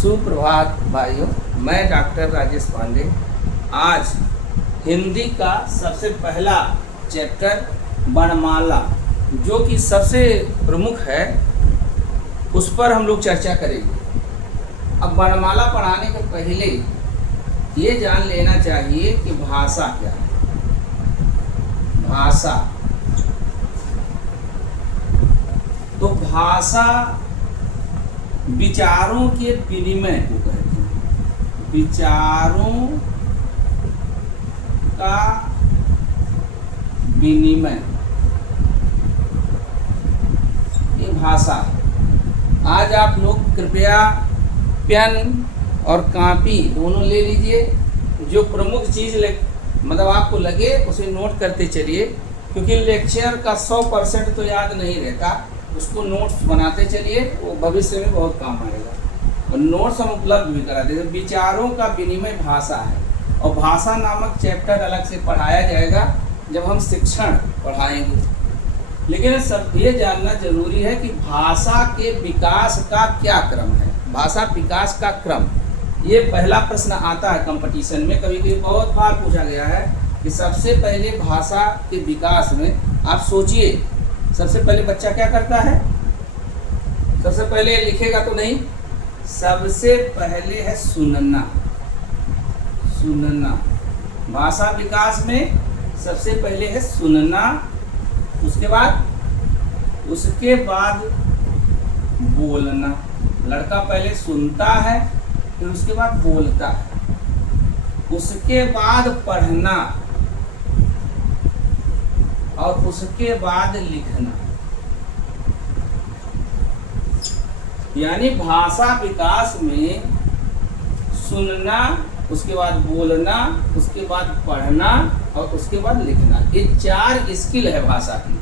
सुप्रभात भाइयों, मैं डॉक्टर राजेश पांडे। आज हिंदी का सबसे पहला चैप्टर वर्णमाला, जो कि सबसे प्रमुख है, उस पर हम लोग चर्चा करेंगे। अब वर्णमाला पढ़ाने के पहले ये जान लेना चाहिए कि भाषा क्या है। भाषा, तो भाषा विचारों के विनिमय को कहते हैं। विचारों का विनिमय, ये भाषा है। आज आप लोग कृपया पेन और कॉपी दोनों ले लीजिए। जो प्रमुख चीज़ मतलब आपको लगे उसे नोट करते चलिए, क्योंकि लेक्चर का 100% तो याद नहीं रहता। उसको नोट्स बनाते चलिए, वो भविष्य में बहुत काम आएगा। और नोट्स हम उपलब्ध भी करा देते। विचारों का विनिमय भाषा है, और भाषा नामक चैप्टर अलग से पढ़ाया जाएगा जब हम शिक्षण पढ़ाएंगे। लेकिन सब ये जानना जरूरी है कि भाषा के विकास का क्या क्रम है। भाषा विकास का क्रम, ये पहला प्रश्न आता है कंपटीशन में। कभी कभी बहुत बार पूछा गया है कि सबसे पहले भाषा के विकास में, आप सोचिए, सबसे पहले बच्चा क्या करता है? सबसे पहले लिखेगा तो नहीं, सबसे पहले है सुनना। सुनना, भाषा विकास में सबसे पहले है सुनना। उसके बाद बोलना। लड़का पहले सुनता है, फिर उसके बाद बोलता है। उसके बाद पढ़ना, और उसके बाद लिखना। यानी भाषा विकास में सुनना, उसके बाद बोलना, उसके बाद पढ़ना और उसके बाद लिखना, ये 4 स्किल है भाषा की।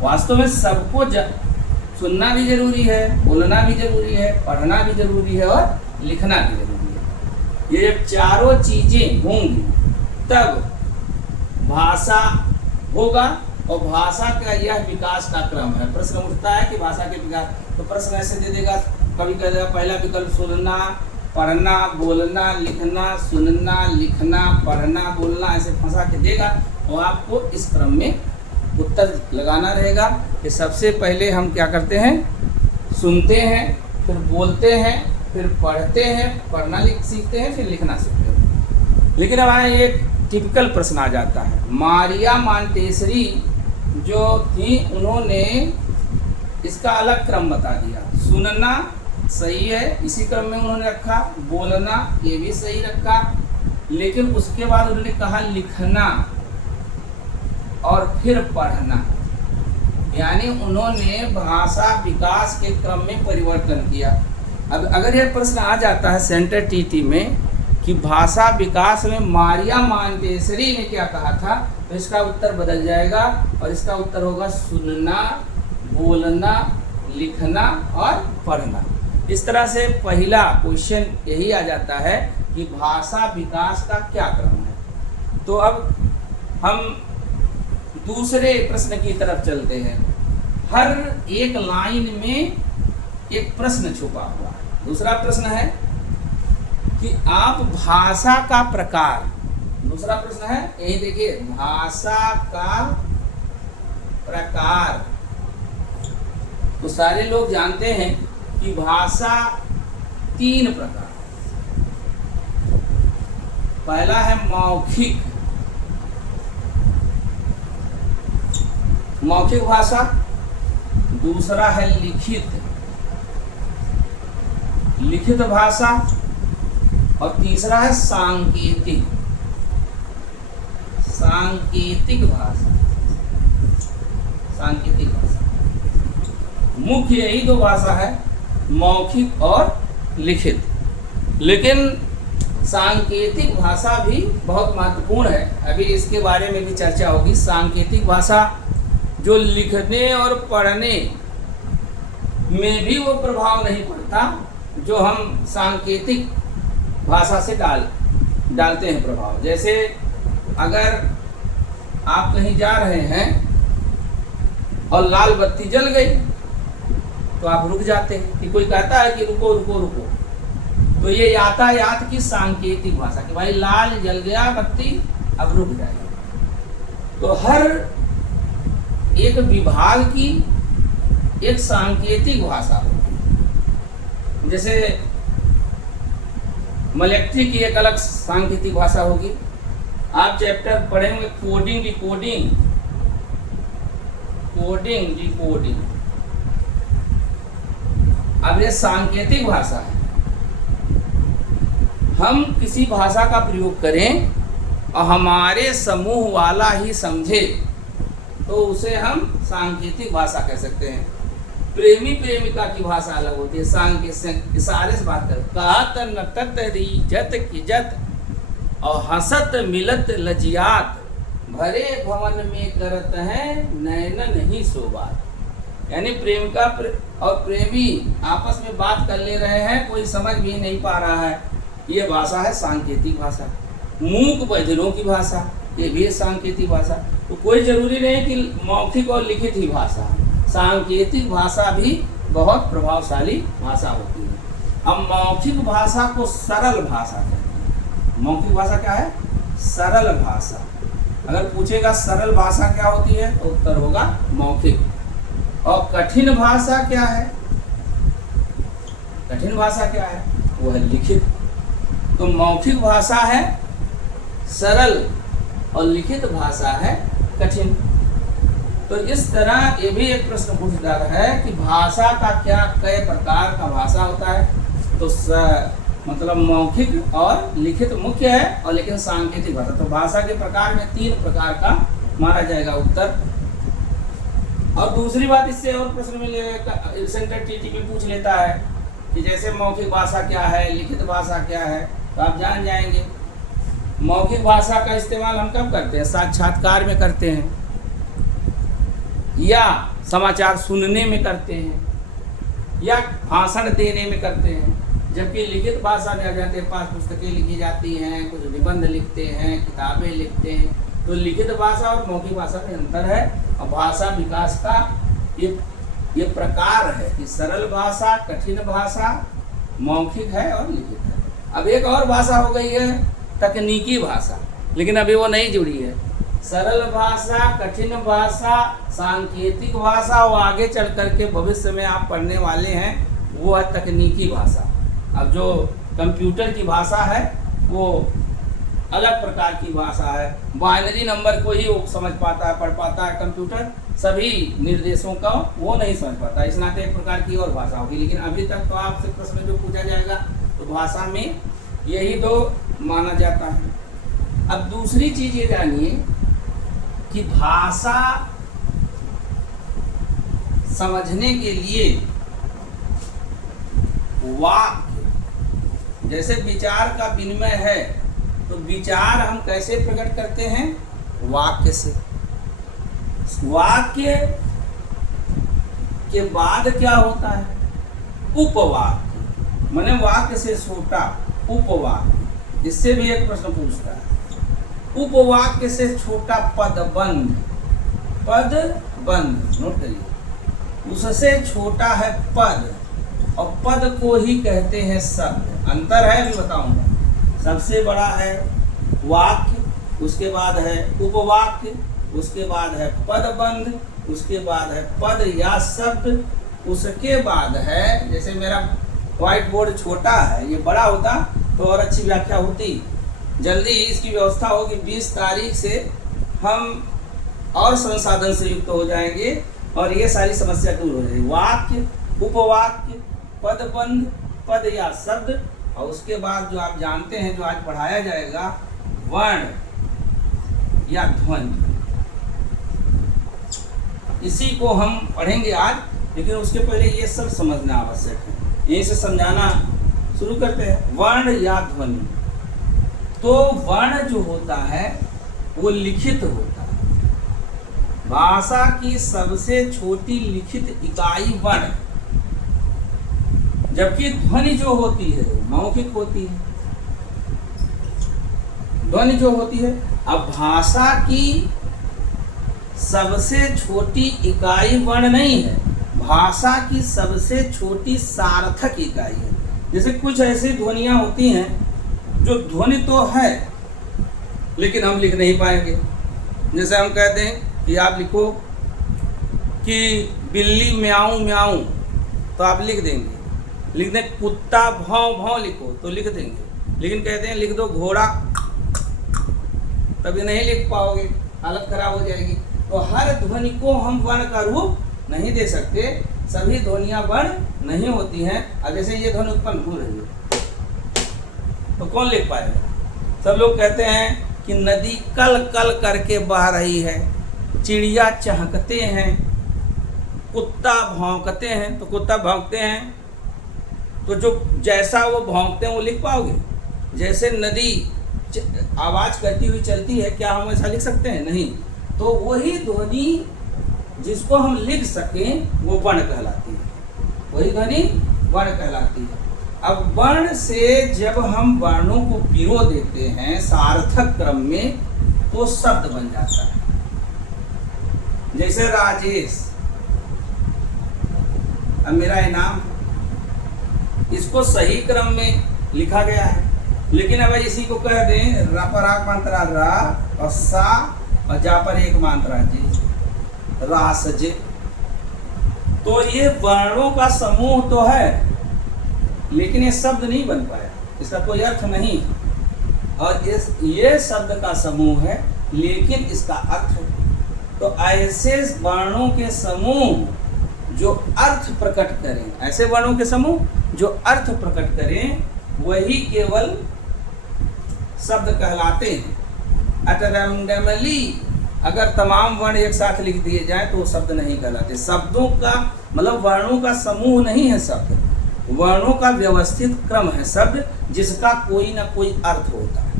वास्तव में सबको सुनना भी जरूरी है, बोलना भी जरूरी है, पढ़ना भी जरूरी है और लिखना भी जरूरी है। ये जब चारों चीजें होंगी तब भाषा होगा, और भाषा का यह विकास का क्रम है। प्रश्न उठता है कि भाषा के विकास, तो प्रश्न ऐसे दे देगा, कभी कह देगा पहला विकल्प सुनना, पढ़ना, बोलना, लिखना, सुनना, लिखना, पढ़ना, बोलना, ऐसे फंसा के देगा, और आपको इस क्रम में उत्तर लगाना रहेगा कि सबसे पहले हम क्या करते हैं, सुनते हैं, फिर बोलते हैं, फिर पढ़ते हैं, पढ़ना सीखते हैं, फिर लिखना सीखते हैं। लेकिन अब आए एक टिपिकल प्रश्न आ जाता है। मारिया मॉन्टेसरी जो थी, उन्होंने इसका अलग क्रम बता दिया। सुनना सही है, इसी क्रम में उन्होंने रखा। बोलना, ये भी सही रखा। लेकिन उसके बाद उन्होंने कहा लिखना और फिर पढ़ना। यानी उन्होंने भाषा विकास के क्रम में परिवर्तन किया। अब अगर यह प्रश्न आ जाता है सेंटर टीटी में कि भाषा विकास में मारिया मॉन्टेसरी ने क्या कहा था, तो इसका उत्तर बदल जाएगा और इसका उत्तर होगा सुनना, बोलना, लिखना और पढ़ना। इस तरह से पहला क्वेश्चन यही आ जाता है कि भाषा विकास का क्या क्रम है। तो अब हम दूसरे प्रश्न की तरफ चलते हैं। हर एक लाइन में एक प्रश्न छुपा हुआ है। दूसरा प्रश्न है कि आप भाषा का प्रकार, दूसरा प्रश्न है, यही देखिए, भाषा का प्रकार। तो सारे लोग जानते हैं कि भाषा 3 प्रकार। पहला है मौखिक, मौखिक भाषा। दूसरा है लिखित, लिखित भाषा। और तीसरा है सांकेतिक, सांकेतिक भाषा। सांकेतिक भाषा, मुख्य यही 2 भाषा है, मौखिक और लिखित। लेकिन सांकेतिक भाषा भी बहुत महत्वपूर्ण है। अभी इसके बारे में भी चर्चा होगी। सांकेतिक भाषा जो लिखने और पढ़ने में भी वो प्रभाव नहीं पड़ता जो हम सांकेतिक भाषा से डालते हैं प्रभाव। जैसे अगर आप कहीं जा रहे हैं और लाल बत्ती जल गई तो आप रुक जाते हैं कि कोई कहता है कि रुको रुको रुको, तो ये यातायात की सांकेतिक भाषा कि भाई लाल जल गया बत्ती, अब रुक जाएगी। तो हर एक विभाग की एक सांकेतिक भाषा होती है। जैसे मिलिट्री की एक अलग सांकेतिक भाषा होगी। आप चैप्टर पढ़ेंगे कोडिंग डिकोडिंग, कोडिंग डिकोडिंग, अब ये सांकेतिक भाषा है। हम किसी भाषा का प्रयोग करें और हमारे समूह वाला ही समझे तो उसे हम सांकेतिक भाषा कह सकते हैं। प्रेमी प्रेमिका की भाषा अलग होती है, सांकेतिक इशारे से बात कर, कहत नटत रीजत की जत और हसत मिलत लजियात, भरे भवन में करत है नैन नहीं सो बात। यानी प्रेमिका और प्रेमी आपस में बात कर ले रहे हैं, कोई समझ भी नहीं पा रहा है, ये भाषा है सांकेतिक भाषा। मूक बधिरों की भाषा, ये भी है सांकेतिक भाषा। तो कोई जरूरी नहीं कि मौखिक और लिखित ही भाषा, सांकेतिक भाषा भी बहुत प्रभावशाली भाषा होती है। अब मौखिक भाषा को सरल भाषा कहते हैं। मौखिक भाषा क्या है? सरल भाषा। अगर पूछेगा सरल भाषा क्या होती है तो उत्तर होगा मौखिक। और कठिन भाषा क्या है? कठिन भाषा क्या है? वो है लिखित। तो मौखिक भाषा है सरल और लिखित भाषा है कठिन। तो इस तरह ये भी एक प्रश्न पूछ रहा है कि भाषा का क्या कई प्रकार का भाषा होता है। तो मतलब मौखिक और लिखित मुख्य है, और लेकिन सांकेतिक भाषा। तो भाषा के प्रकार में 3 प्रकार का माना जाएगा उत्तर। और दूसरी बात, इससे और प्रश्न में सेंटर टीटी भी पूछ लेता है कि जैसे मौखिक भाषा क्या है, लिखित भाषा क्या है, तो आप जान जाएंगे। मौखिक भाषा का इस्तेमाल हम कब करते हैं? साक्षात्कार में करते हैं, या समाचार सुनने में करते हैं, या भाषण देने में करते हैं। जबकि लिखित भाषा में आ जाते हैं, 5 पुस्तकें लिखी जाती हैं, कुछ निबंध लिखते हैं, किताबें लिखते हैं। तो लिखित भाषा और मौखिक भाषा में अंतर है। और भाषा विकास का ये प्रकार है कि सरल भाषा, कठिन भाषा, मौखिक है और लिखित है। अब एक और भाषा हो गई है तकनीकी भाषा, लेकिन अभी वो नहीं जुड़ी है। सरल भाषा, कठिन भाषा, सांकेतिक भाषा, वो आगे चल करके भविष्य में आप पढ़ने वाले हैं, वो है तकनीकी भाषा। अब जो कंप्यूटर की भाषा है वो अलग प्रकार की भाषा है। बाइनरी नंबर को ही वो समझ पाता है, पढ़ पाता है। कंप्यूटर सभी निर्देशों का वो नहीं समझ पाता। इस नाते एक प्रकार की और भाषा होगी। लेकिन अभी तक तो आपसे प्रश्न जो पूछा जाएगा तो भाषा में यही 2 माना जाता है। अब दूसरी चीज ये जानिए कि भाषा समझने के लिए वाक्य, जैसे विचार का विनिमय है, तो विचार हम कैसे प्रकट करते हैं? वाक्य से। वाक्य के बाद क्या होता है? उपवाक्य, माने वाक्य से छोटा उपवाक्य। इससे भी एक प्रश्न पूछता है। उपवाक्य से छोटा पदबंध, पदबंध नोट करिए। उससे छोटा है पद, और पद को ही कहते हैं शब्द। अंतर है भी बताऊंगा। सबसे बड़ा है वाक्य, उसके बाद है उपवाक्य, उसके बाद है पदबंध, उसके बाद है पद या शब्द, उसके बाद है, जैसे मेरा व्हाइट बोर्ड छोटा है, ये बड़ा होता तो और अच्छी व्याख्या होती। जल्दी ही इसकी व्यवस्था होगी। 20 तारीख से हम और संसाधन से युक्त हो जाएंगे और ये सारी समस्या दूर हो जाएगी। वाक्य, उपवाक्य, पदबंध, पद या शब्द, और उसके बाद जो आप जानते हैं, जो आज पढ़ाया जाएगा, वर्ण या ध्वनि। इसी को हम पढ़ेंगे आज, लेकिन उसके पहले ये सब समझना आवश्यक है। यहीं से समझाना शुरू करते हैं। वर्ण या ध्वनि। तो वर्ण जो होता है वो लिखित होता है। भाषा की सबसे छोटी लिखित इकाई वर्ण, जबकि ध्वनि जो होती है मौखिक होती है। ध्वनि जो होती है, अब भाषा की सबसे छोटी इकाई वर्ण नहीं है, भाषा की सबसे छोटी सार्थक इकाई है। जैसे कुछ ऐसी ध्वनियाँ होती हैं जो ध्वनि तो है लेकिन हम लिख नहीं पाएंगे। जैसे हम कहते हैं कि आप लिखो कि बिल्ली म्याऊं म्याऊं, तो आप लिख देंगे। लिख दें कुत्ता भौं भौं लिखो तो लिख देंगे। लेकिन कहते हैं लिख दो घोड़ा, तभी नहीं लिख पाओगे, हालत खराब हो जाएगी। तो हर ध्वनि को हम वर्ण का रूप नहीं दे सकते, सभी ध्वनियाँ वर्ण नहीं होती हैं। अब जैसे ये ध्वनि उत्पन्न हो रही है तो कौन लिख पाएगा? सब लोग कहते हैं कि नदी कल कल करके बह रही है, चिड़िया चहकते हैं, कुत्ता भौंकते हैं, तो कुत्ता भौंकते हैं तो जो जैसा वो भौंकते हैं वो लिख पाओगे? जैसे नदी आवाज करती हुई चलती है, क्या हम ऐसा लिख सकते हैं? नहीं। तो वही ध्वनि जिसको हम लिख सकें वो वर्ण कहलाती है, वही ध्वनि वर्ण कहलाती है। अब वर्ण से जब हम वर्णों को पिरो देते हैं सार्थक क्रम में तो शब्द बन जाता है। जैसे राजेश, अब मेरा इनाम, इसको सही क्रम में लिखा गया है, लेकिन अब इसी को कह दें रा पर आग मात्रा रा और सा और जा पर एक मात्रा जी, रासजे, तो ये वर्णों का समूह तो है लेकिन ये शब्द नहीं बन पाया, इसका कोई अर्थ नहीं। और ये शब्द का समूह है लेकिन इसका अर्थ है। तो ऐसे वर्णों के समूह जो अर्थ प्रकट करें, ऐसे वर्णों के समूह जो अर्थ प्रकट करें वही केवल शब्द कहलाते हैं। अटरमडमली अगर तमाम वर्ण एक साथ लिख दिए जाएं तो वो शब्द नहीं कहलाते। शब्दों का मतलब वर्णों का समूह नहीं है शब्द, वर्णों का व्यवस्थित क्रम है शब्द, जिसका कोई ना कोई अर्थ होता है।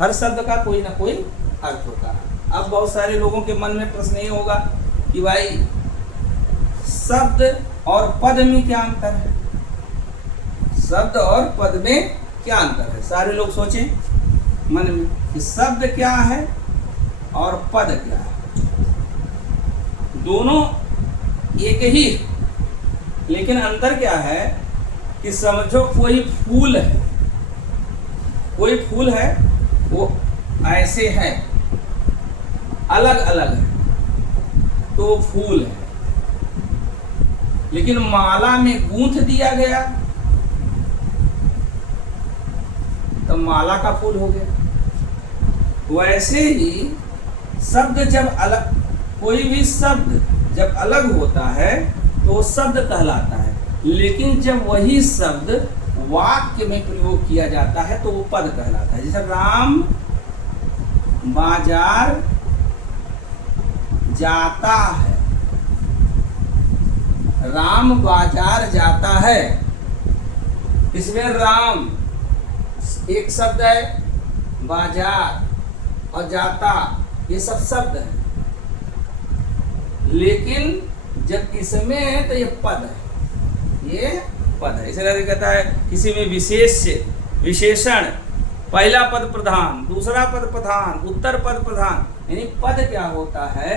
हर शब्द का कोई ना कोई अर्थ होता है। अब बहुत सारे लोगों के मन में प्रश्न ये होगा कि भाई शब्द और पद में क्या अंतर है? शब्द और पद में क्या अंतर है? सारे लोग सोचें मन में कि शब्द क्या है और पद क्या है। दोनों एक ही, लेकिन अंतर क्या है कि समझो कोई फूल है, कोई फूल है वो ऐसे है, अलग अलग है तो वो फूल है, लेकिन माला में गूंथ दिया गया तो माला का फूल हो गया। वैसे ही शब्द जब अलग, कोई भी शब्द जब अलग होता है तो वो शब्द कहलाता है, लेकिन जब वही शब्द वाक्य में प्रयोग किया जाता है तो वो पद कहलाता है। जैसे राम बाजार जाता है, राम बाजार जाता है, इसमें राम एक शब्द है, बाजार और जाता ये सब शब्द है, लेकिन जब इसमें है तो ये पद है, ये पद है। इसलिए कहता है किसी में विशेष विशेषण, पहला पद प्रधान, दूसरा पद प्रधान, उत्तर पद प्रधान। यानी पद क्या होता है?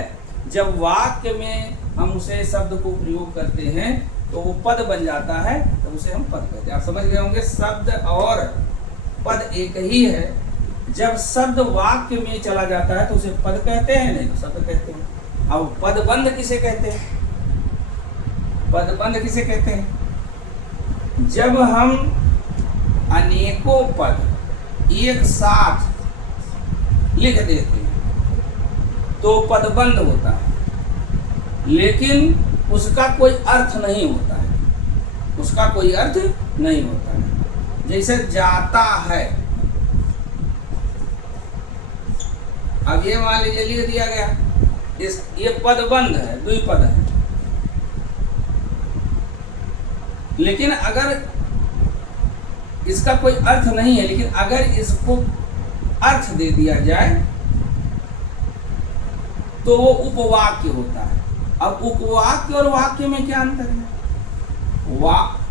जब वाक्य में हम उसे शब्द को प्रयोग करते हैं तो वो पद बन जाता है, तो उसे हम पद कहते हैं। आप समझ गए होंगे शब्द और पद एक ही है। जब शब्द वाक्य में चला जाता है तो उसे पद कहते हैं, नहीं तो शब्द कहते हैं। अब पदबंध किसे कहते हैं? पदबंध किसे कहते हैं? जब हम अनेकों पद एक साथ लिख देते हैं तो पदबंध होता है, लेकिन उसका कोई अर्थ नहीं होता है, उसका कोई अर्थ नहीं होता है। जैसे जाता है, अब ये मान लीजिए लिख दिया गया, ये पदबंध है, द्विपद है, लेकिन अगर इसका कोई अर्थ नहीं है, लेकिन अगर इसको अर्थ दे दिया जाए तो वो उपवाक्य होता है। अब उपवाक्य और वाक्य में क्या अंतर है?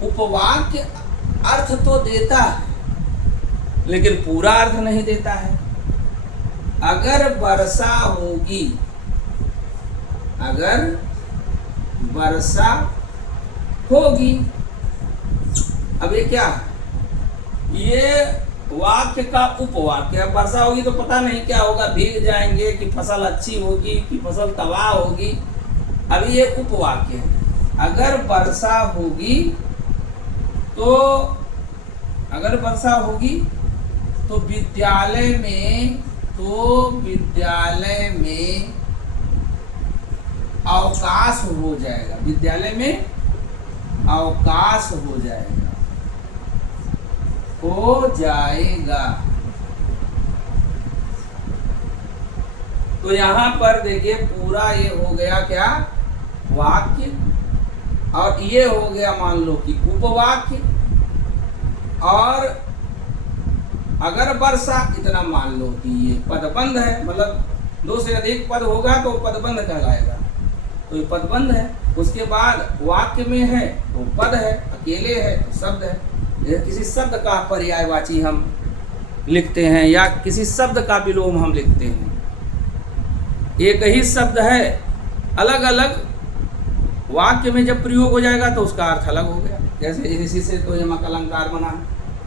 उपवाक्य अर्थ तो देता है लेकिन पूरा अर्थ नहीं देता है। अगर वर्षा होगी, अगर वर्षा होगी, अब ये क्या है, ये वाक्य का उपवाक्य। अब वर्षा होगी तो पता नहीं क्या होगा, भीग जाएंगे कि फसल अच्छी होगी कि फसल तबाह होगी। अभी ये उपवाक्य है। अगर वर्षा होगी तो विद्यालय में अवकाश हो जाएगा, विद्यालय में अवकाश हो जाएगा। तो यहाँ पर देखिए पूरा ये हो गया क्या, वाक्य, और ये हो गया मान लो कि उपवाक्य। और अगर वर्षा इतना मान लो कि ये पदबंध है, मतलब 2 से अधिक पद होगा तो पदबंध कहलाएगा, तो ये पदबंध है। उसके बाद वाक्य में है तो पद है, अकेले है तो शब्द है। किसी शब्द का पर्यायवाची हम लिखते हैं या किसी शब्द का विलोम हम लिखते हैं। एक ही शब्द है, अलग अलग वाक्य में जब प्रयोग हो जाएगा तो उसका अर्थ अलग हो गया। जैसे इसी से तो यमक अलंकार बना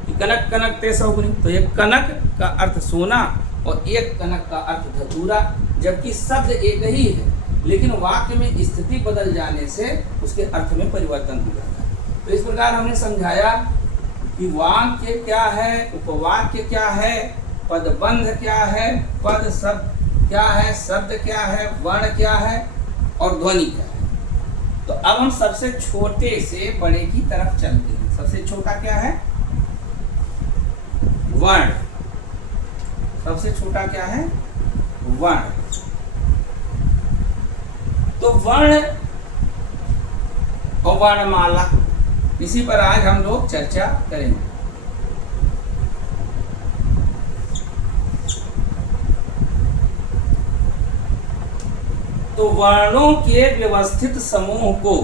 कि कनक कनक ते सौगुनी, तो एक कनक का अर्थ सोना और एक कनक का अर्थ धतूरा, जबकि शब्द एक ही है लेकिन वाक्य में स्थिति बदल जाने से उसके अर्थ में परिवर्तन हो जाता है। तो इस प्रकार हमने समझाया कि वाक्य क्या है, उपवाक्य क्या है, पदबंध क्या है, पद शब्द क्या है, शब्द क्या है, वर्ण क्या है और ध्वनि क्या है। तो अब हम सबसे छोटे से बड़े की तरफ चलते हैं। सबसे छोटा क्या है, वर्ण। सबसे छोटा क्या है, वर्ण। तो वर्ण और वर्णमाला, इसी पर आज हम लोग चर्चा करेंगे। तो वर्णों के व्यवस्थित समूह को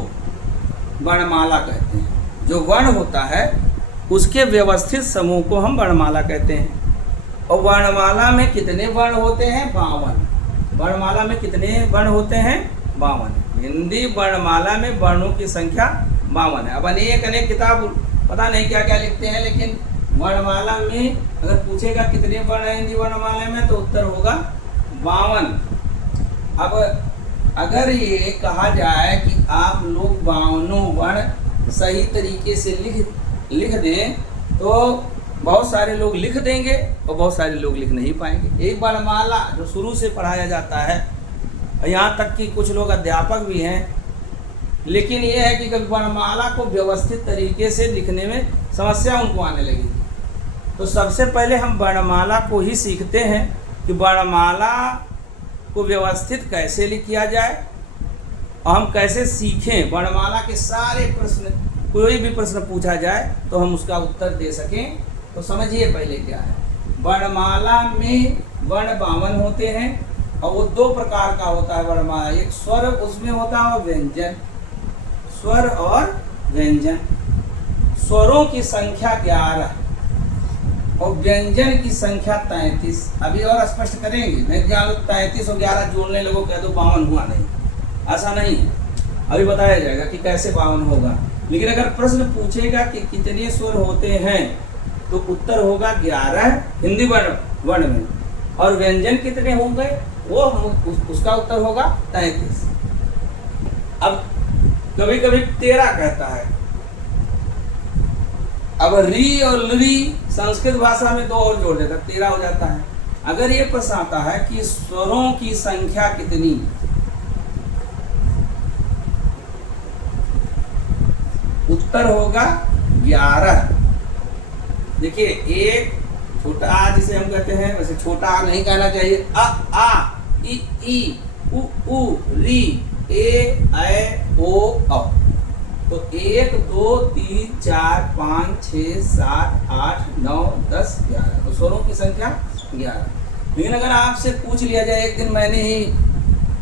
वर्णमाला कहते हैं। जो वर्ण होता है उसके व्यवस्थित समूह को हम वर्णमाला कहते हैं। और वर्णमाला में कितने वर्ण होते हैं, 52। वर्णमाला में कितने वर्ण होते हैं, 52। हिंदी वर्णमाला में वर्णों की संख्या 52 है। अब अनेक किताब पता नहीं क्या क्या लिखते हैं, लेकिन वर्णमाला में अगर पूछेगा कितने वर्ण है हिंदी वर्णमाला में तो उत्तर होगा 52। अब अगर ये कहा जाए कि आप लोग 52 वर्ण सही तरीके से लिख दें तो बहुत सारे लोग लिख देंगे और बहुत सारे लोग लिख नहीं पाएंगे। एक वर्णमाला जो शुरू से पढ़ाया जाता है, यहाँ तक कि कुछ लोग अध्यापक भी हैं, लेकिन ये है कि वर्णमाला को व्यवस्थित तरीके से लिखने में समस्या उनको आने लगी। तो सबसे पहले हम वर्णमाला को ही सीखते हैं कि वर्णमाला को व्यवस्थित कैसे किया जाए और हम कैसे सीखें। वर्णमाला के सारे प्रश्न, कोई भी प्रश्न पूछा जाए तो हम उसका उत्तर दे सकें। तो समझिए पहले क्या है, वर्णमाला में वर्ण 52 होते हैं और वो 2 प्रकार का होता है वर्णमाला। एक स्वर उसमें होता है और व्यंजन, स्वर और व्यंजन। स्वरों की संख्या 11 और व्यंजन की संख्या 33। अभी और स्पष्ट करेंगे, नहीं जान लो 33 और 11 जोड़ने लगो कह दो 52 हुआ, नहीं, ऐसा नहीं है। अभी बताया जाएगा कि कैसे 52 होगा। लेकिन अगर प्रश्न पूछेगा कि कितने स्वर होते हैं तो उत्तर होगा 11 हिंदी वर्ण में, और व्यंजन कितने होंगे वो उसका उत्तर होगा 33। अब कभी कभी 13 कहता है। अब री और ली संस्कृत भाषा में 2 और जोड़ देता, 13 हो जाता है। अगर ये प्रश्न आता है कि स्वरों की संख्या कितनी, उत्तर होगा 11। देखिए एक छोटा आ जिसे हम कहते हैं, वैसे छोटा आ नहीं कहना चाहिए, आ ई उ री ए ओ औ। तो 1 2 3 4 5 6 7 8 9 10 11, तो स्वरों की संख्या 11। लेकिन अगर आपसे पूछ लिया जाए, एक दिन मैंने ही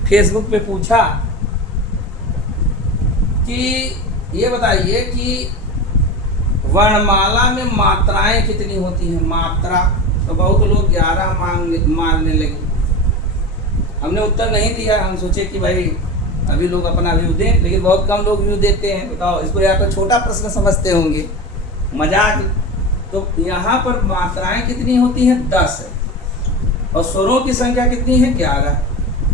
फेसबुक पे पूछा कि ये बताइए कि वर्णमाला में मात्राएं कितनी होती हैं, मात्रा, तो बहुत लोग 11 मांगने लगे। हमने उत्तर नहीं दिया, हम सोचे कि भाई अभी लोग अपना व्यू दें, लेकिन बहुत कम लोग व्यू देते हैं। बताओ इसको, या तो छोटा प्रश्न समझते होंगे, मजाक। तो यहाँ पर मात्राएं कितनी होती हैं? 10 है, और स्वरों की संख्या कितनी है? 11।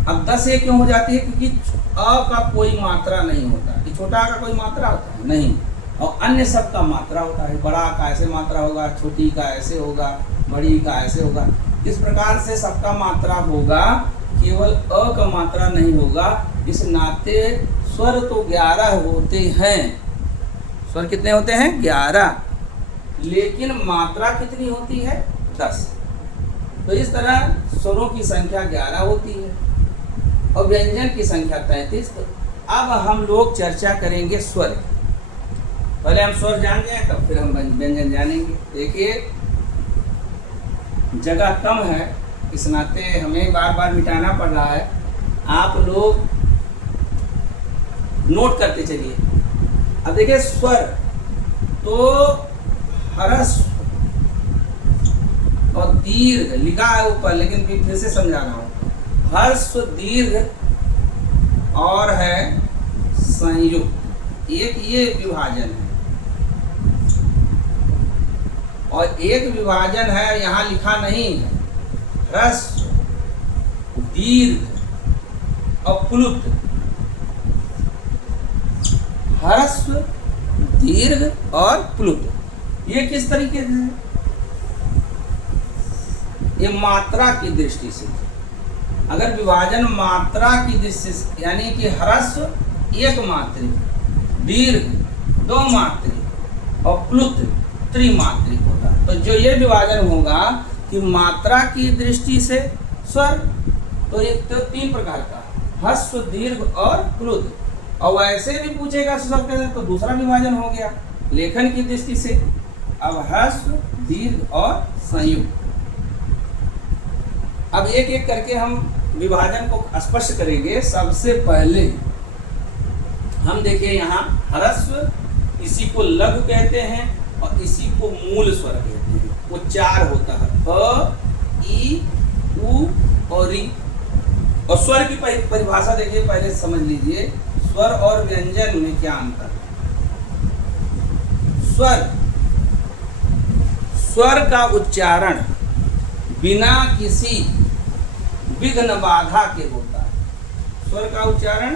अब 10 ये क्यों हो जाती है? क्योंकि अ का कोई मात्रा नहीं होता। कि छोटा आ का कोई मात्रा होता है? नहीं। और अन्य सब का मात्रा होता है। बड़ा का ऐसे मात्रा होगा, छोटी का ऐसे होगा, बड़ी का ऐसे होगा। इस प्रकार से सबका मात्रा होगा, केवल अ का मात्रा नहीं होगा। इस नाते स्वर तो 11 होते हैं। स्वर कितने होते हैं? 11। लेकिन मात्रा कितनी होती है? 10। तो इस तरह स्वरों की संख्या 11 होती है और व्यंजन की संख्या 33। तो अब हम लोग चर्चा करेंगे स्वर। पहले हम स्वर जान गए, तब फिर हम व्यंजन जानेंगे। देखिए, जगह कम है, इस नाते हमें बार बार मिटाना पड़ रहा है। आप लोग नोट करते चलिए। अब देखिए, स्वर तो ह्रस्व और दीर्घ लिखा है ऊपर, लेकिन फिर से समझा रहा हूं। ह्रस्व, दीर्घ और है संयुक्त। एक ये विभाजन है और एक विभाजन है यहाँ लिखा नहीं है, ह्रस्व, दीर्घ और प्लुत। ह्रस्व, दीर्घ और प्लुत ये किस तरीके से है? ये मात्रा की दृष्टि से। अगर विभाजन मात्रा की दृष्टि से, यानी कि ह्रस्व एक मात्रिक, दीर्घ दो मात्रिक और प्लुत त्रिमात्रिक होता है। तो जो ये विभाजन होगा कि मात्रा की दृष्टि से स्वर, तो ये तो 3 प्रकार का, ह्रस्व, दीर्घ और प्लुत। और वैसे भी पूछेगा स्वर के तो दूसरा विभाजन हो गया लेखन की दृष्टि से। अब ह्रस्व, दीर्घ और संयुक्त। अब एक एक करके हम विभाजन को स्पष्ट करेंगे। सबसे पहले हम देखिए, यहाँ ह्रस्व, इसी को लघु कहते हैं और इसी को मूल स्वर कहते हैं। वो 4 होता है, अ, ई, उ और इ। और स्वर की परिभाषा देखिए, पहले समझ लीजिए स्वर और व्यंजन में क्या अंतर है। स्वर का उच्चारण बिना किसी विघ्न बाधा के होता है। स्वर का उच्चारण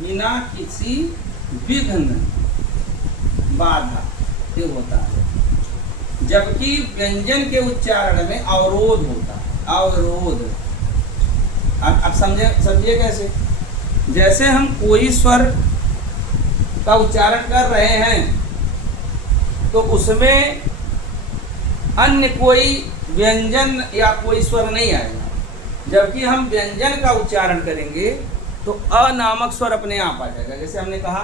बिना किसी विघ्न बाधा के होता है, जबकि व्यंजन के उच्चारण में अवरोध होता है। अवरोध अब समझिए कैसे। जैसे हम कोई स्वर का उच्चारण कर रहे हैं तो उसमें अन्य कोई व्यंजन या कोई स्वर नहीं आएगा। जबकि हम व्यंजन का उच्चारण करेंगे तो अ नामक स्वर अपने आप आ जाएगा। जैसे हमने कहा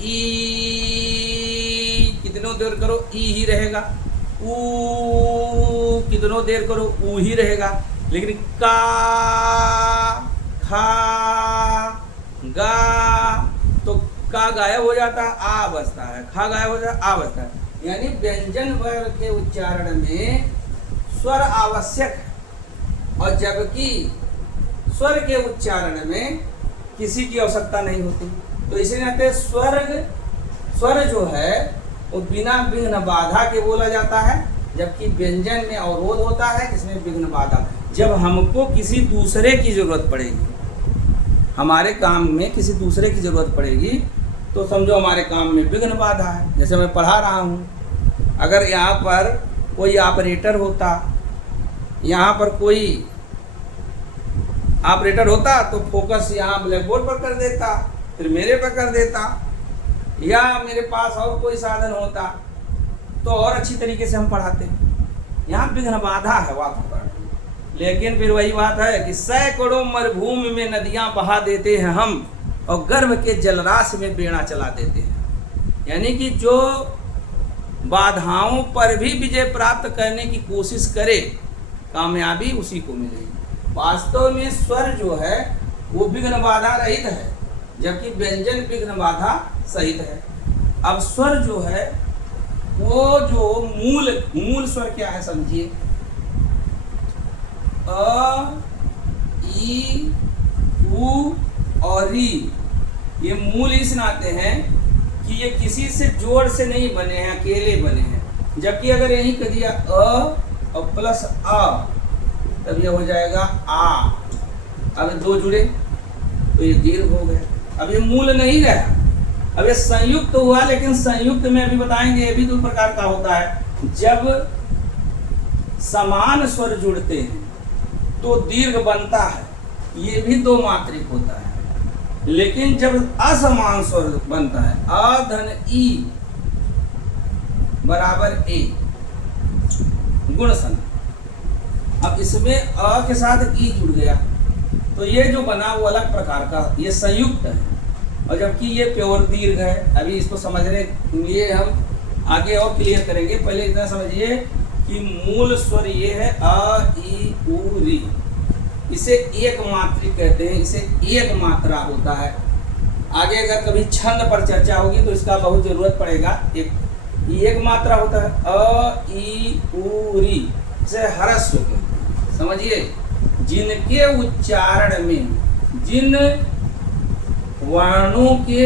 ई, कितनों देर करो ई ही रहेगा। ऊ, कितनों देर करो ऊ ही रहेगा। लेकिन का, खा, गा, तो का गायब हो जाता है, आ बजता है। खा गायब हो जाता है, आ बजता है। यानी व्यंजन वर्ग के उच्चारण में स्वर आवश्यक है, और जबकि स्वर के उच्चारण में किसी की आवश्यकता नहीं होती। तो इसी नाते स्वर जो है वो बिना विघ्न बाधा के बोला जाता है, जबकि व्यंजन में अवरोध होता है जिसमें विघ्न बाधा। जब हमको किसी दूसरे की जरूरत पड़ेगी, हमारे काम में किसी दूसरे की जरूरत पड़ेगी, तो समझो हमारे काम में विघ्न बाधा है। जैसे मैं पढ़ा रहा हूँ, अगर यहाँ पर कोई ऑपरेटर होता, यहाँ पर कोई ऑपरेटर होता तो फोकस यहाँ ब्लैक बोर्ड पर कर देता, फिर मेरे पर कर देता, या मेरे पास और कोई साधन होता तो और अच्छी तरीके से हम पढ़ाते। यहाँ विघ्न बाधा है वातावरण। लेकिन फिर वही बात है कि सैकड़ों मरुभूमि में नदियाँ बहा देते हैं हम, और गर्भ के जलराशि में बेड़ा चला देते हैं। यानी कि जो बाधाओं पर भी विजय प्राप्त करने की कोशिश करे, कामयाबी उसी को मिलेगी। वास्तव में स्वर जो है वो विघ्न बाधा रहित है, जबकि व्यंजन विघ्न बाधा सहित है। अब स्वर जो है वो जो मूल स्वर क्या है समझिए। अ, ई, उ और री, ये मूल इस नाते हैं कि ये किसी से जोड़ से नहीं बने हैं, अकेले बने हैं। जबकि अगर यही कह दिया अ और प्लस अ, तब ये हो जाएगा आ। अब दो जुड़े तो ये दीर्घ हो गया। अब ये मूल नहीं रहा, अब ये संयुक्त हुआ। लेकिन संयुक्त में अभी बताएंगे ये भी दो प्रकार का होता है। जब समान स्वर जुड़ते हैं तो दीर्घ बनता है, ये भी दो मात्रिक होता है। लेकिन जब असमान स्वर बनता है, अ धन ई बराबर ए गुण सन, अब इसमें अ के साथ ई जुड़ गया तो ये जो बना वो अलग प्रकार का, ये संयुक्त है। और जबकि ये प्योर दीर्घ है। अभी इसको समझने लिए हम आगे और क्लियर करेंगे। पहले इतना समझिए कि मूल स्वर ये है अ ई उ री, इसे एक मात्रिक कहते हैं, इसे एक मात्रा होता है। आगे अगर कभी छंद पर चर्चा होगी तो इसका बहुत जरूरत पड़ेगा। एक मात्रा होता है अ ई उ री, इसे ह्रस्व कहते हैं। समझिए, जिनके उच्चारण में, जिन वर्णों के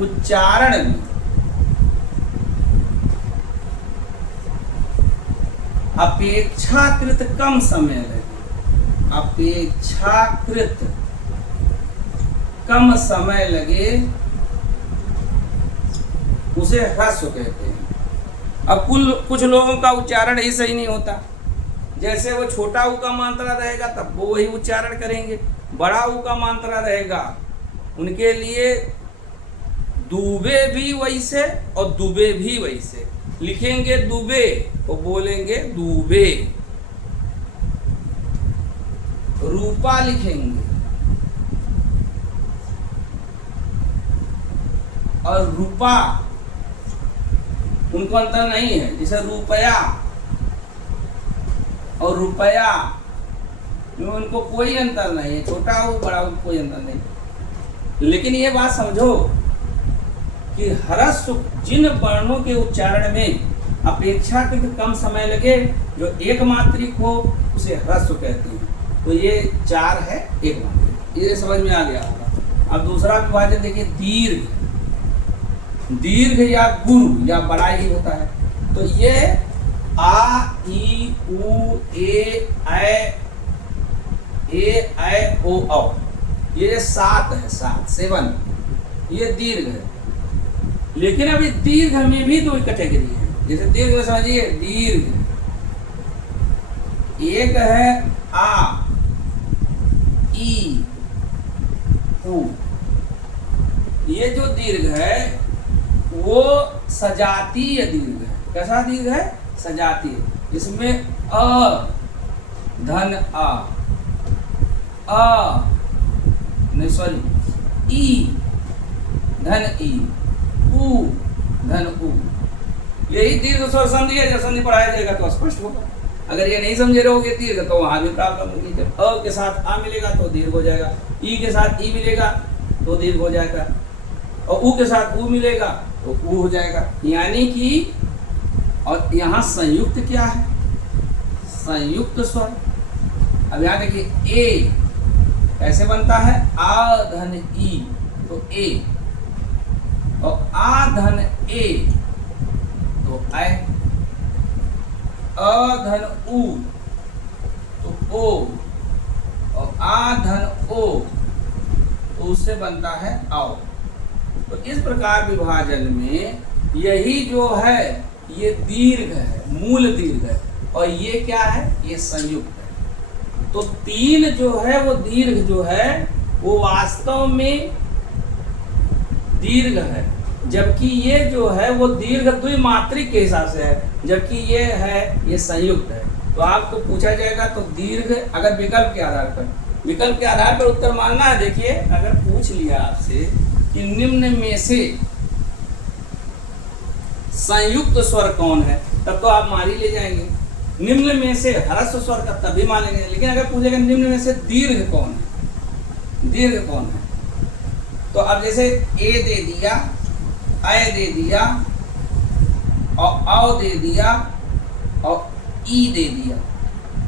उच्चारण में अपेक्षाकृत कम समय लगे, अपेक्षाकृत कम समय लगे, उसे ह्रस्व कहते हैं। अब कुछ लोगों का उच्चारण ही सही नहीं होता। जैसे वो छोटा ऊ का मात्रा रहेगा तब वो वही उच्चारण करेंगे, बड़ा ऊ का मात्रा रहेगा उनके लिए दुबे भी वैसे और दुबे भी वैसे। लिखेंगे दुबे और बोलेंगे दुबे। रूपा लिखेंगे और रूपा, उनको अंतर नहीं है। जैसे रुपया और रुपया में उनको कोई अंतर नहीं है, छोटा हो बड़ा हो कोई अंतर नहीं। लेकिन ये बात समझो कि ह्रस्व जिन वर्णों के उच्चारण में अपेक्षाकृत कम समय लगे, जो एक मात्रिक हो, उसे ह्रस्व कहते हैं। तो ये चार है एक मात्रिक, ये समझ में आ गया होगा। अब दूसरा विभाजन देखिए, दीर्घ। दीर्घ या गुरु या बड़ा ही होता है। तो ये आ ई उ ए ऐ ओ औ, ये 7 है, 7 ये दीर्घ है। लेकिन अभी दीर्घ में भी दो कैटेगरी है। जैसे दीर्घ में समझिए, दीर्घ एक है आ ई उ, ये जो दीर्घ है वो सजातीय दीर्घ है। कैसा दीर्घ है? सजातीय। इसमें अ धन नहीं सॉरी ई धन ई, उ धन उ, यही दीर्घ स्वर संधि है। जब संधि पढ़ाया जाएगा तो स्पष्ट होगा। अगर ये नहीं समझे रहोगे दीर्घ तो वहां भी प्रॉब्लम होगी। जब अ के साथ आ मिलेगा तो दीर्घ हो जाएगा, ई के साथ ई मिलेगा तो दीर्घ हो जाएगा, और उ के साथ उ मिलेगा तो उ हो जाएगा। यानी कि, और यहाँ संयुक्त क्या है? संयुक्त स्वर। अब यहाँ देखिए, ए कैसे बनता है? आ धन ई तो ए, और आ धन ए तो ऐ, अ धन उ तो ओ, और आ धन ओ तो उससे बनता है आओ। तो इस प्रकार विभाजन में यही जो है ये दीर्घ है, मूल दीर्घ है, और ये क्या है? ये संयुक्त है। तो 3 जो है वो दीर्घ जो है वो वास्तव में दीर्घ है, जबकि ये जो है वो दीर्घ द्विमात्रिक के हिसाब से है, जबकि ये है ये संयुक्त है। तो आपको पूछा जाएगा तो दीर्घ, अगर विकल्प के आधार पर उत्तर मानना है। देखिए, अगर पूछ लिया आपसे कि निम्न में से संयुक्त स्वर कौन है, तब तो आप मान ही ले जाएंगे। निम्न में से ह्रस्व स्वर का तब भी मानेंगे। लेकिन अगर पूछेगा निम्न में से दीर्घ कौन है, दीर्घ कौन है, तो अब जैसे ए दे दिया, ऐ दे दिया, और औ दे दिया, और ई दे दिया,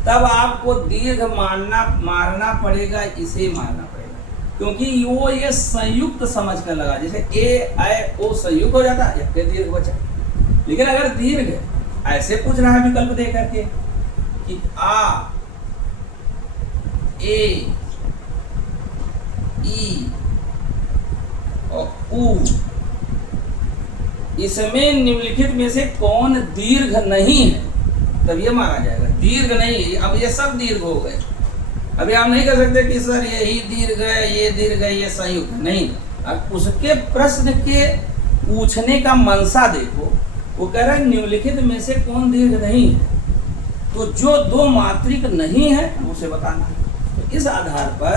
तब आपको दीर्घ मानना पड़ेगा, इसे मानना पड़ेगा। क्योंकि ये संयुक्त समझ कर लगा, जैसे ए ऐ ओ संयुक्त हो जाता है, एक दीर्घ बचा। लेकिन अगर दीर्घ ऐसे पूछ रहा है विकल्प दे करके कि आ, ए, ई और ऊ, इसमें निम्नलिखित में से कौन दीर्घ नहीं है, तब ये माना जाएगा। दीर्घ नहीं है, अब ये सब दीर्घ हो गए। अभी आप नहीं कर सकते कि सर यही दीर्घ है, ये दीर्घ है, ये संयुक्त नहीं। अब उसके प्रश्न के पूछने का मंशा देखो, वो कह रहा है निम्नलिखित में से कौन दीर्घ नहीं है, तो जो दो मात्रिक नहीं है उसे बताना है। तो इस आधार पर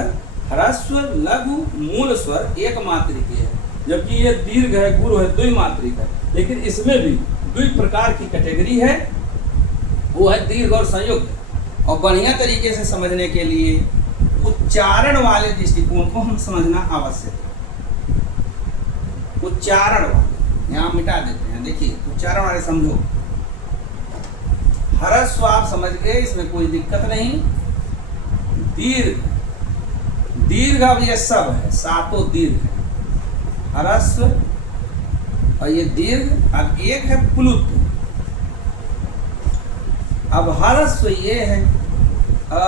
ह्रस्व, लघु, मूल स्वर एक मात्रिक है, जबकि ये दीर्घ है, गुरु है, द्विमात्रिक है। लेकिन इसमें भी दुई प्रकार की कैटेगरी है, वो है दीर्घ और संयुक्त। और बढ़िया तरीके से समझने के लिए उच्चारण वाले दृष्टिकोण को हम समझना आवश्यक है। उच्चारण वाले यहाँ मिटा देते हैं, देखिए उच्चारण वाले समझो। ह्रस्व आप समझ गए, इसमें कोई दिक्कत नहीं। दीर्घ, दीर्घ अब ये सब है, सातों दीर्घ है, ह्रस्व और ये दीर्घ। अब एक है प्लुत। अब ह्रस्व ये है अ,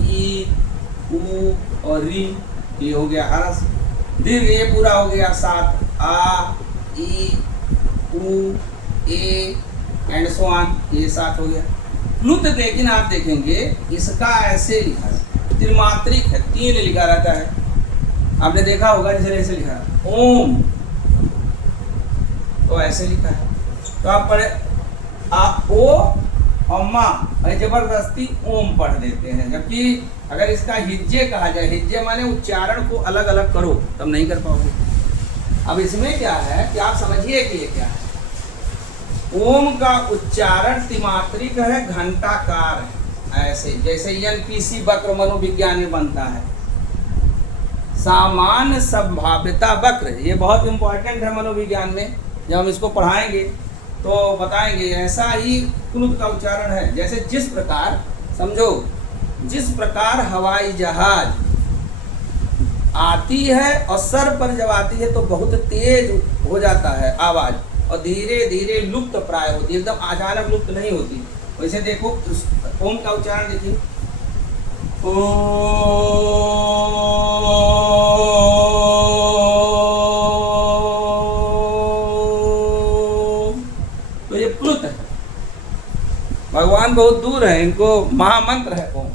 ई, उ और री, ये हो गया ह्रस्व। दीर्घ ये पूरा हो गया सात, आ, ई, उ, ए एंड सो ऑन, ये सात हो गया। प्लुत लेकिन आप देखेंगे इसका ऐसे लिखा है, त्रिमात्रिक है, तीन लिखा रहता है। आपने देखा होगा जैसे ऐसे लिखा है ओम, तो ऐसे लिखा है। तो आप पढ़े आ, ओ और माँ, जबरदस्ती ओम पढ़ देते हैं। जबकि अगर इसका हिज्जे कहा जाए, हिज्जे माने उच्चारण को अलग अलग करो, तब नहीं कर पाओगे। अब इसमें क्या है कि आप समझिए कि ये क्या है। ओम का उच्चारण त्रिमात्रिक है, घंटाकार है, ऐसे जैसे एनपीसी वक्र मनोविज्ञान में बनता है। सामान्य संभाव्यता वक्र, ये बहुत इंपॉर्टेंट है मनोविज्ञान में, जब हम इसको पढ़ाएंगे तो बताएंगे। ऐसा ही प्लुत का उच्चारण है। जैसे जिस प्रकार समझो, जिस प्रकार हवाई जहाज आती है और सर पर जब आती है तो बहुत तेज हो जाता है आवाज, और धीरे धीरे लुप्त प्राय होती है, एकदम अचानक लुप्त नहीं होती। वैसे देखो ओम का उच्चारण देखिए, तो ये प्लुत है। भगवान बहुत दूर है, इनको महामंत्र है ओम।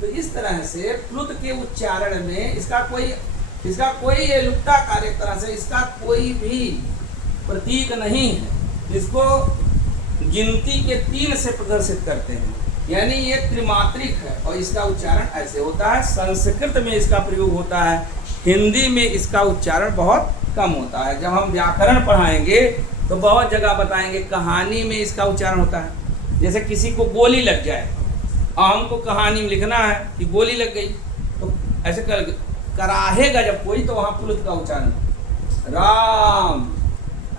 तो इस तरह से प्लुत के उच्चारण में इसका कोई ये लुप्ताकार, एक तरह से इसका कोई भी प्रतीक नहीं है। इसको गिनती के 3 से प्रदर्शित करते हैं, यानी ये त्रिमात्रिक है और इसका उच्चारण ऐसे होता है। संस्कृत में इसका प्रयोग होता है, हिंदी में इसका उच्चारण बहुत कम होता है। जब हम व्याकरण पढ़ाएंगे तो बहुत जगह बताएंगे, कहानी में इसका उच्चारण होता है। जैसे किसी को गोली लग जाए और हमको कहानी में लिखना है कि गोली लग गई, तो ऐसे कराहेगा जब कोई, तो वहाँ प्लुत का उच्चारण, राम,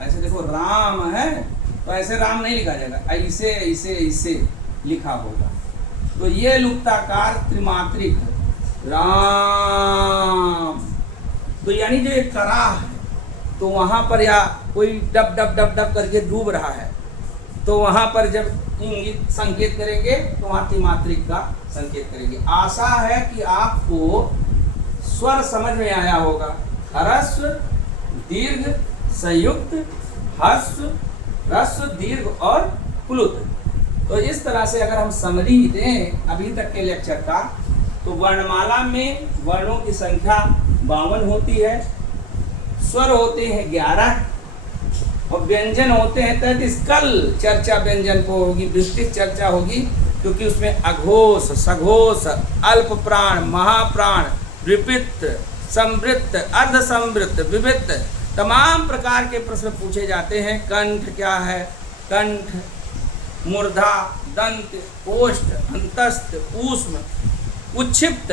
ऐसे देखो राम है तो ऐसे राम नहीं लिखा जाएगा, ऐसे ऐसे ऐसे लिखा होगा। तो ये लुप्ताकार त्रिमात्रिक है, राम। तो यानी जो एक कराह है, तो वहाँ पर या कोई डब डब डब डब करके डूब रहा है, तो वहाँ पर जब इंगित संकेत करेंगे तो वहाँ त्रिमात्रिक का संकेत करेंगे। आशा है कि आपको स्वर समझ में आया होगा। ह्रस्व, दीर्घ, संयुक्त, ह्रस्व, ह्रस्व, दीर्घ और प्लुत। तो इस तरह से अगर हम समरी दें अभी तक के लेक्चर का, तो वर्णमाला में वर्णों की संख्या 52 होती है, स्वर होते हैं 11 और व्यंजन होते हैं 33। कल चर्चा व्यंजन को होगी, विस्तृत चर्चा होगी, क्योंकि उसमें अघोष, सघोष, अल्प प्राण, महाप्राण, विपित्त, संवृत्त, अर्ध संवृत्त, विवित्त, तमाम प्रकार के प्रश्न पूछे जाते हैं। कंठ क्या है, कंठ, मूर्धा, दंत, ओष्ठ, अंतस्थ, ऊष्म, उच्छिप्त,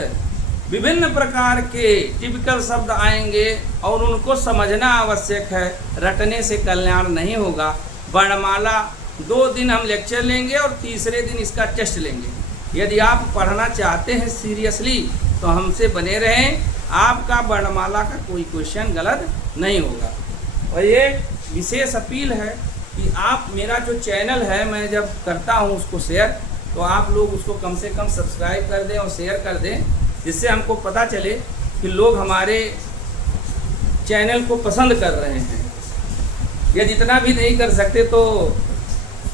विभिन्न प्रकार के टिपिकल शब्द आएंगे और उनको समझना आवश्यक है। रटने से कल्याण नहीं होगा। वर्णमाला 2 दिन हम लेक्चर लेंगे और तीसरे दिन इसका टेस्ट लेंगे। यदि आप पढ़ना चाहते हैं सीरियसली तो हमसे बने रहें। आपका वर्णमाला का कोई क्वेश्चन गलत नहीं होगा। और ये विशेष अपील है कि आप मेरा जो चैनल है मैं जब करता हूँ उसको शेयर, तो आप लोग उसको कम से कम सब्सक्राइब कर दें और शेयर कर दें, जिससे हमको पता चले कि लोग हमारे चैनल को पसंद कर रहे हैं। या जितना भी नहीं कर सकते तो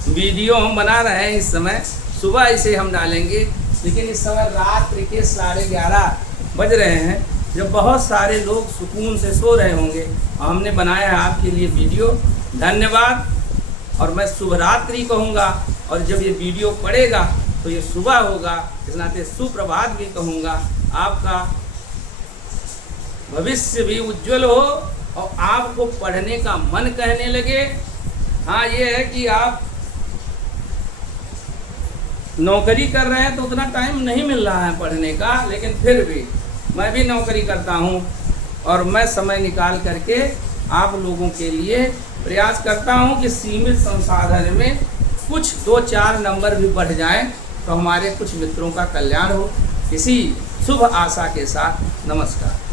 वीडियो हम बना रहे हैं इस समय, सुबह इसे हम डालेंगे, लेकिन इस समय रात्रि के 11:30 बज रहे हैं, जब बहुत सारे लोग सुकून से सो रहे होंगे, और हमने बनाया है आपके लिए वीडियो। धन्यवाद। और मैं शुभ रात्रि कहूँगा, और जब ये वीडियो पड़ेगा तो ये सुबह होगा, इस नाते सुप्रभात भी कहूँगा। आपका भविष्य भी उज्जवल हो और आपको पढ़ने का मन कहने लगे। हाँ, ये है कि आप नौकरी कर रहे हैं तो उतना टाइम नहीं मिल रहा है पढ़ने का, लेकिन फिर भी मैं भी नौकरी करता हूँ और मैं समय निकाल करके आप लोगों के लिए प्रयास करता हूँ कि सीमित संसाधन में कुछ 2-4 नंबर भी बढ़ जाएं तो हमारे कुछ मित्रों का कल्याण हो। इसी शुभ आशा के साथ नमस्कार।